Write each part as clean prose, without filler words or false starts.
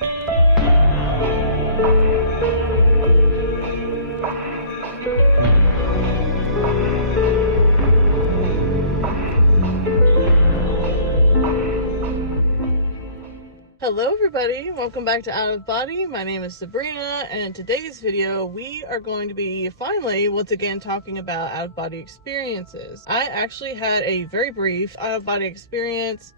Hello everybody, welcome back to Out of Body. My name is Sabrina, and in today's video we are going to be finally once again talking about out of body experiences. I actually had a very brief out of body experience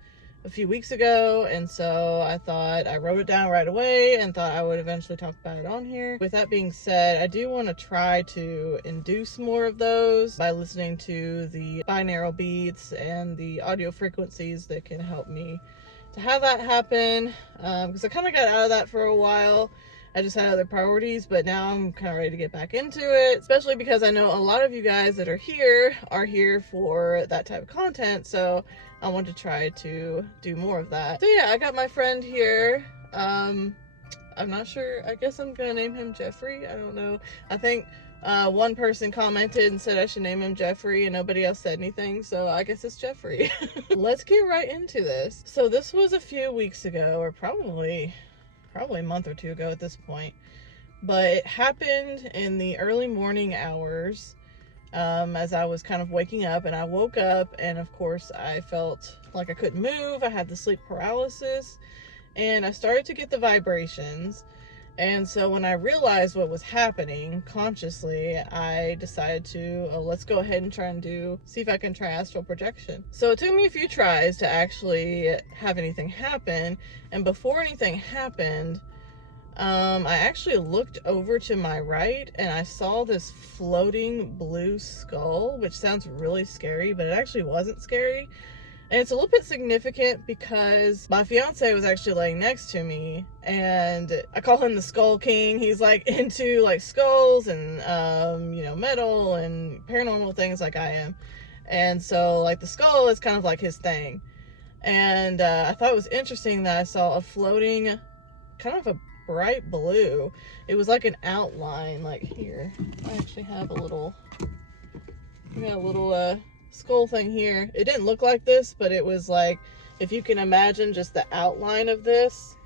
a few weeks ago, and so I thought I wrote it down right away and thought I would eventually talk about it on here. With that being said, I do want to try to induce more of those by listening to the binaural beats and the audio frequencies that can help me to have that happen, because I kind of got out of that for a while. I just had other priorities, but now I'm kind of ready to get back into it, especially because I know a lot of you guys that are here for that type of content, so I want to try to do more of that. So yeah, I got my friend here. I'm not sure, I guess I'm gonna name him Jeffrey. I don't know. I think one person commented and said I should name him Jeffrey, and nobody else said anything, so I guess it's Jeffrey. Let's get right into this. So this was a few weeks ago, or probably a month or two ago at this point, but it happened in the early morning hours, as I was kind of waking up, and I woke up and of course I felt like I couldn't move. I had the sleep paralysis and I started to get the vibrations. And so when I realized what was happening consciously, I decided to, let's go ahead and try and see if I can try astral projection. So it took me a few tries to actually have anything happen. And before anything happened, I actually looked over to my right and I saw this floating blue skull, which sounds really scary, but it actually wasn't scary. And it's a little bit significant because my fiance was actually laying next to me, and I call him the Skull King. He's like into like skulls and, metal and paranormal things like I am. And so like the skull is kind of like his thing. And I thought it was interesting that I saw a floating, kind of a bright blue. It was like an outline, like here. I actually have a little, skull thing here. It didn't look like this, but it was like, if you can imagine just the outline of this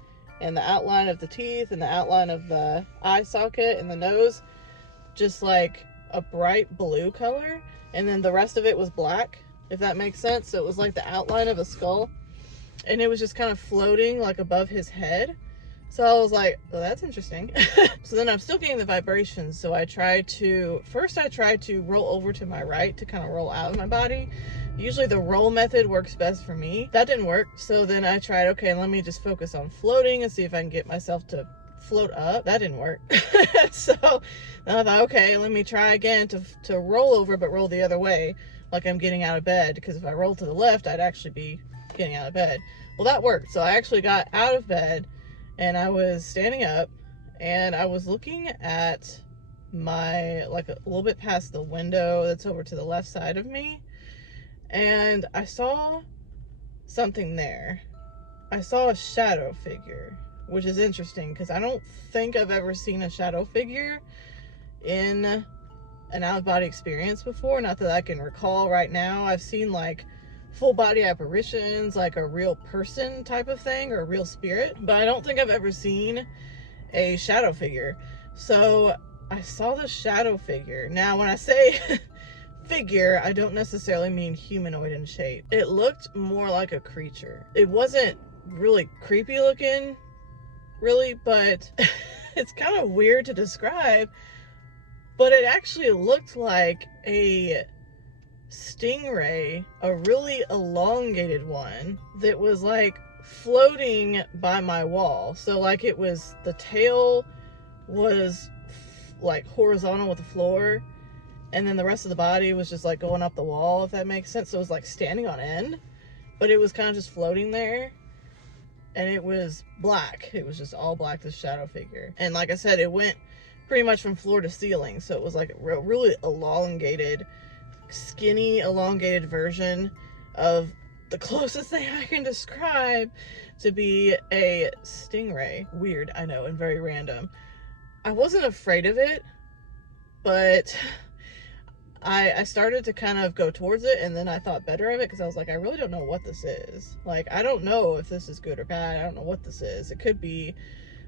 and the outline of the teeth and the outline of the eye socket and the nose, just like a bright blue color, and then the rest of it was black, if that makes sense. So it was like the outline of a skull, and it was just kind of floating like above his head. So I was like, well, that's interesting. So then I'm still getting the vibrations. So I tried to roll over to my right to kind of roll out of my body. Usually the roll method works best for me. That didn't work. So then I tried, okay, let me just focus on floating and see if I can get myself to float up. That didn't work. So then I thought, okay, let me try again to roll over, but roll the other way, like I'm getting out of bed. Because if I roll to the left, I'd actually be getting out of bed. Well, that worked. So I actually got out of bed, and I was standing up, and I was looking at like a little bit past the window that's over to the left side of me, and I saw something there. I saw a shadow figure, which is interesting because I don't think I've ever seen a shadow figure in an out-of-body experience before. Not that I can recall right now. I've seen like full body apparitions, like a real person type of thing, or a real spirit, but I don't think I've ever seen a shadow figure. So I saw the shadow figure. Now when I say figure, I don't necessarily mean humanoid in shape. It looked more like a creature. It wasn't really creepy looking, really, but it's kind of weird to describe, but it actually looked like a stingray, a really elongated one that was like floating by my wall. So like it was, the tail was like horizontal with the floor, and then the rest of the body was just like going up the wall, if that makes sense. So it was like standing on end, but it was kind of just floating there, and it was black. It was just all black, this shadow figure. And like I said, it went pretty much from floor to ceiling, so it was like a really elongated, skinny, elongated version of the closest thing I can describe to be a stingray. Weird, I know, and very random. I wasn't afraid of it, but I started to kind of go towards it, and then I thought better of it because I was like, I really don't know what this is. Like, I don't know if this is good or bad. I don't know what this is. It could be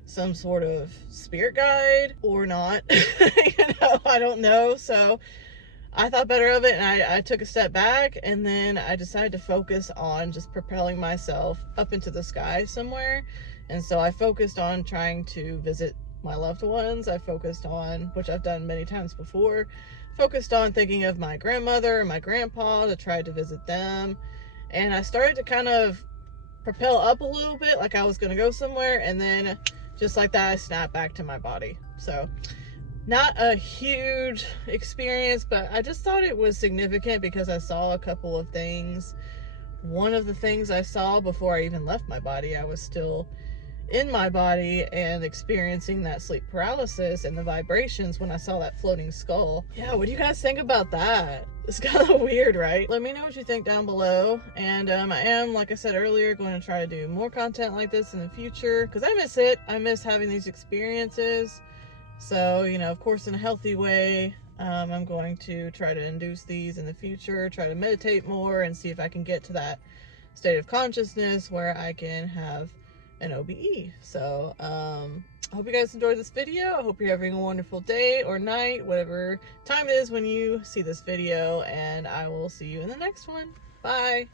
some sort of spirit guide or not. I don't know. So I thought better of it, and I took a step back, and then I decided to focus on just propelling myself up into the sky somewhere. And so I focused on trying to visit my loved ones. I focused on, which I've done many times before, focused on thinking of my grandmother and my grandpa to try to visit them. And I started to kind of propel up a little bit, like I was going to go somewhere, and then just like that, I snapped back to my body. So not a huge experience, but I just thought it was significant because I saw a couple of things. One of the things I saw before I even left my body, I was still in my body and experiencing that sleep paralysis and the vibrations when I saw that floating skull. Yeah, what do you guys think about that? It's kind of weird, right? Let me know what you think down below. And I am, like I said earlier, going to try to do more content like this in the future because I miss it. I miss having these experiences. So, you know, of course, in a healthy way, I'm going to try to induce these in the future, try to meditate more and see if I can get to that state of consciousness where I can have an OBE. So I hope you guys enjoyed this video. I hope you're having a wonderful day or night, whatever time it is when you see this video, and I will see you in the next one. Bye.